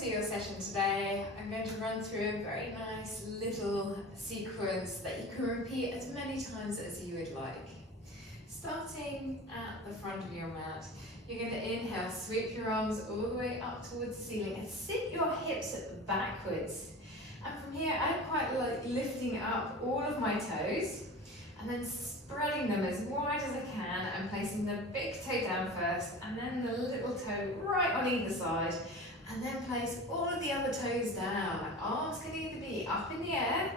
to your session today. I'm going to run through a very nice little sequence that you can repeat as many times as you would like. Starting at the front of your mat, you're going to inhale, sweep your arms all the way up towards the ceiling and sit your hips backwards. And from here, I quite like lifting up all of my toes and then spreading them as wide as I can and placing the big toe down first and then the little toe right on either side, and then place all of the other toes down. Arms can either be up in the air,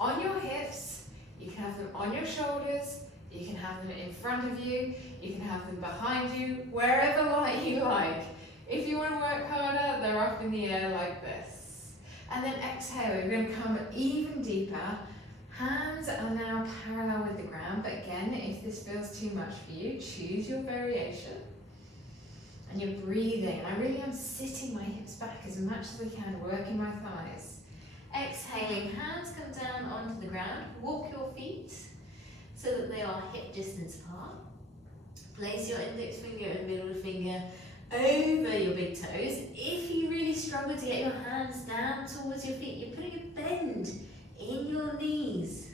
on your hips, you can have them on your shoulders, you can have them in front of you, you can have them behind you, wherever you like. If you want to work harder, they're up in the air like this. And then exhale, you're going to come even deeper. Hands are now parallel with the ground, but again, if this feels too much for you, choose your variation. And you're breathing, and I really am sitting my hips back as much as I can, working my thighs. Exhaling, hands come down onto the ground. Walk your feet so that they are hip distance apart. Place your index finger and middle finger over your big toes. If you really struggle to get your hands down towards your feet, you're putting a bend in your knees.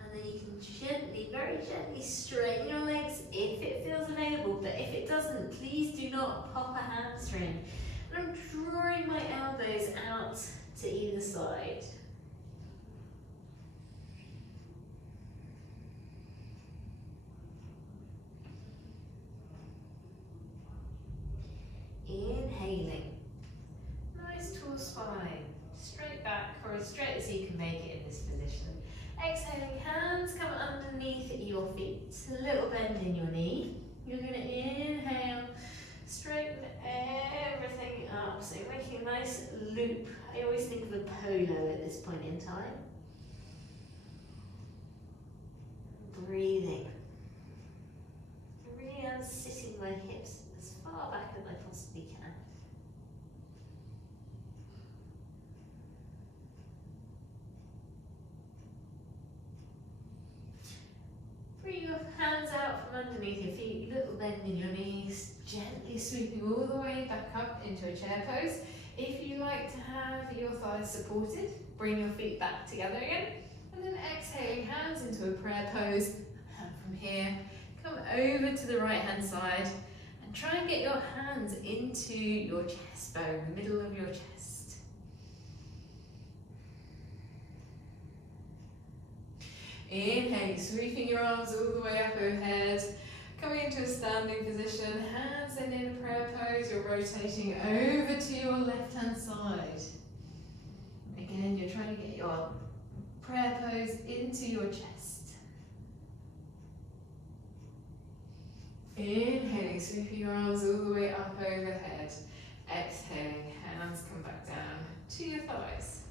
And then you can gently, very gently straighten your legs if it feels available, but if it doesn't, please do not pop a hamstring. And I'm drawing my elbows out to either side. Inhaling. Nice tall spine. Straight back or as straight as you can make it in this position. Exhaling, hands come underneath your feet. A little bend in your knee. You're going to inhale, straighten everything up. So you're making a nice loop. I always think of a polo at this point in time. Breathing. I really am sitting my hips as far back as I possibly can. Bring your hands out from underneath your feet, little bend in your knees, gently sweeping all the way back up into a chair pose. If you like to have your thighs supported, bring your feet back together again, and then exhaling, hands into a prayer pose. And from here, come over to the right hand side and try and get your hands into your chest bone, the middle of your chest. Inhale, sweeping your arms all the way up overhead, coming into a standing position, hands in a prayer pose, you're rotating over to your left hand side. Again, you're trying to get your prayer pose into your chest. Inhaling, sweeping your arms all the way up overhead. Exhaling, hands come back down to your thighs.